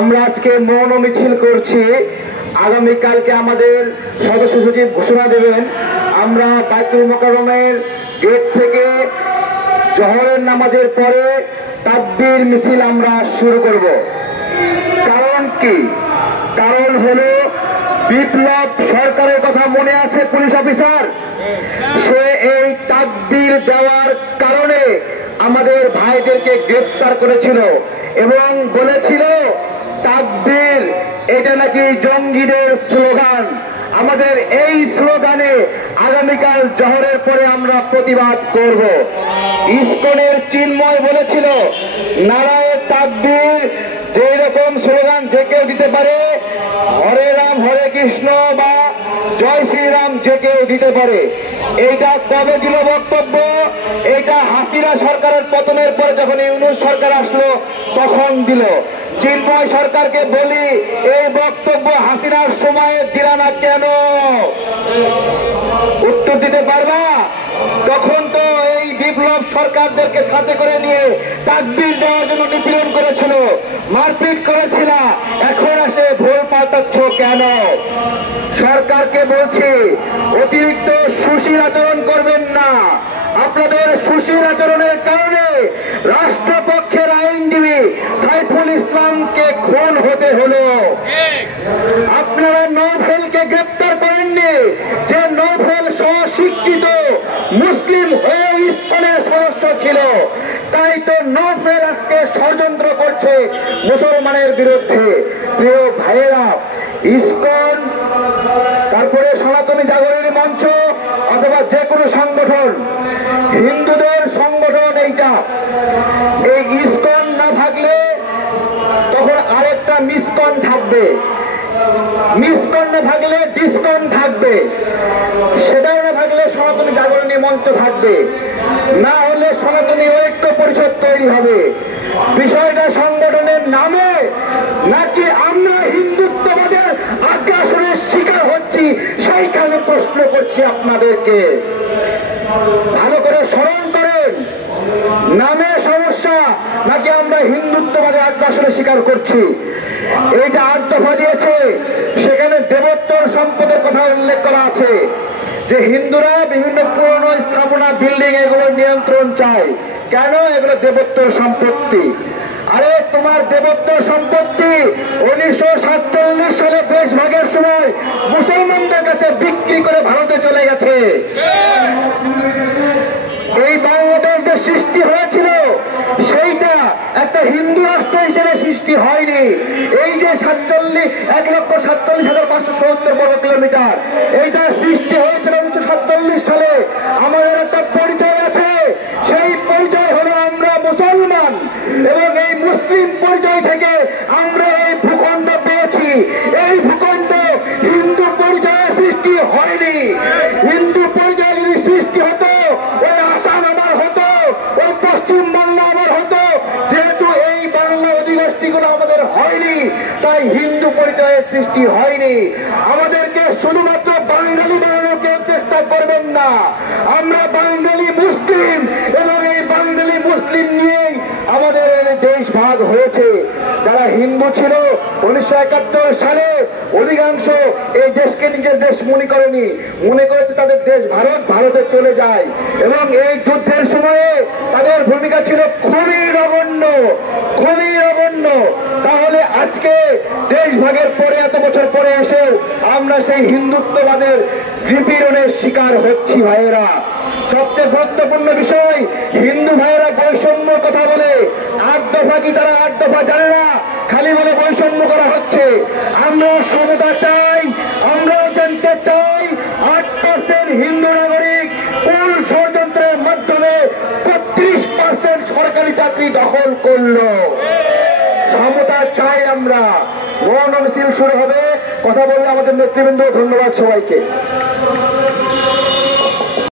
আমরা আজকে মৌন মিছিল করছি। আগামীকালকে আমাদের সদস্য সচিব ঘোষণা দেবেন। আমরা বাইতুল মোকাররমের গেট থেকে জোহরের নামাজের পরে তাকবীর মিছিল আমরা শুরু করব। কারণ কি? কারণ হলো বিপ্লব সরকারের কথা মনে আছে পুলিশ অফিসার, সে এই তাকবীর দেওয়ার কারণে আমাদের ভাইদেরকে গ্রেফতার করেছিল এবং বলেছিল তাকবীর এটা নাকি জঙ্গিদের স্লোগান। আমাদের এই স্লোগানে আগামীকাল জোহরের পরে আমরা প্রতিবাদ করব। ইসকনের চিন্ময় বলেছিল নারায়ে তাকবীর যে রকম স্লোগান যে কেউ দিতে পারে, হরে রাম হরে কৃষ্ণ বা জয় শ্রীরাম যে কেউ দিতে পারে। এইটা কবে দিল বক্তব্য? এটা হাসিনা সরকারের পতনের পরে যখন ইউনূস সরকার আসলো তখন দিল। চিন্ময় সরকারকে বলি, এই বক্তব্য হাসিনার সময়ে দিলা না কেন? উত্তর দিতে পারবা? তখন তো এই বিপ্লব সরকারদেরকে সাথে করে নিয়ে তাকবীর দেওয়ার জন্য নিপীড়ন করেছিল, মারপিট করেছিল। এখন এসে ভুল পাল্টাচ্ছ কেন? সরকারকে বলছি অতিরিক্ত সুশীল আচরণ করবেন না। আপনাদের সুশীল আচরণের কারণে রাষ্ট্রপক্ষের আইনজীবী সাইফুল ইসলামকে খুন হতে হলো। আপনারা নৌফেলকে গ্রেপ্তার করেননি, যে নৌফেল স্বস্বীকৃত মুসলিম হয়েও ইসকনের সদস্য ছিল। তাই তো নৌফেল আজকে ষড়যন্ত্র করছে মুসলমানের বিরুদ্ধে। প্রিয় ভাইয়েরা, ইসকন তারপরে সনাতনী জাগরণী মঞ্চ অথবা যে কোনো সংগঠন, হিন্দুদের সংগঠন এইটা, এই ইসকন না থাকলে তখন আরেকটা মিসকন থাকবে, মিসকন না থাকলে ডিসকন থাকবে, সেটাও না থাকলে সনাতনী জাগরণী মঞ্চ থাকবে, না হলে সনাতনী ঐক্য পরিষদ তৈরি হবে। বিষয়টা সংগঠনের নামে নাকি আমরা হিন্দুত্ববাদের আগ্রাসনের শিকার হচ্ছি, সেইখানে প্রশ্ন করছি আপনাদেরকে। ভালো করে স্মরণ করেন, নামে সমস্যা নাকি আমরা হিন্দুত্ববাদের আগ্রাসনের শিকার করছি? এই যে 8 দফা দিয়েছে সেখানে দেবোত্তর সম্পদের কথা উল্লেখ করা আছে, যে হিন্দুরা বিভিন্ন পুরনো স্থাপনা বিল্ডিং এগুলোর নিয়ন্ত্রণ চায়। কেন? এগুলো দেবোত্তর সম্পত্তি। আরে তোমার দেবোত্তর সম্পত্তি 1947 সালে দেশ ভাগের সময় মুসলমানদের কাছে বিক্রি করে ভারতে চলে গেছে। এই বাংলাদেশ যে সৃষ্টি হয়েছিল সেইটা একটা হিন্দু রাষ্ট্র হিসেবে সৃষ্টি হয়নি। এই যে 1,47,570 বর্গ কিলোমিটার, এইটা সৃষ্টি হয়েছিল 1947 সালে। আমাদের একটা পরিচয় আছে, সেই পরিচয় হলো আমরা মুসলমান, এবং এই মুসলিম পরিচয় থেকে আমরা এই ভূখণ্ড পেয়েছি। এই ভূখণ্ড হিন্দু পরিচয়ে সৃষ্টি হয়নি। হিন্দু পরিচয় যদি সৃষ্টি হতো, ওই আসাম আমার হতো, ওই পশ্চিম বাংলা আমার হতো। যেহেতু এই বাংলা অধিবাসীগুলো আমাদের হয়নি, তাই হিন্দু পরিচয়ের সৃষ্টি হয়নি। আমাদেরকে শুধুমাত্র বাঙালি বানানোর কেউ চেষ্টা করবেন না। আমরা বাঙালি মুসলিম, এবং এই বাঙালি মুসলিম নিয়েই আমাদের দেশ ভাগ হয়েছে। যারা হিন্দু ছিল 1971 সালে অধিকাংশ এই দেশকে নিজের দেশ মনে করেনি, মনে করেছে তাদের দেশ ভারত, ভারতে চলে যায়। এবং এই যুদ্ধের সময়ে তাদের ভূমিকা ছিল খুবই নগণ্য, খুবই নগণ্য। তাহলে আজকে দেশ ভাগের পরে, এত বছর পরে এসেও আমরা সেই হিন্দুত্ববাদের নিপীড়নের শিকার হচ্ছি। ভাইয়েরা, সবচেয়ে গুরুত্বপূর্ণ বিষয়, হিন্দু ভাইয়েরা বৈষম্য কথা বলে। 8 দফা কি তারা 8 দফা জানে না? খালি বলে বৈষম্য করা হচ্ছে। আমরা সমতা চাই, আমরা জানতে চাই 8% হিন্দু নাগরিক কোন ষড়যন্ত্রের মাধ্যমে 32% সরকারি চাকরি দখল করলো। সমতা চাই আমরা। মৌন মিছিল শুরু হবে, কথা বললে আমাদের নেতৃবৃন্দ। ধন্যবাদ সবাইকে।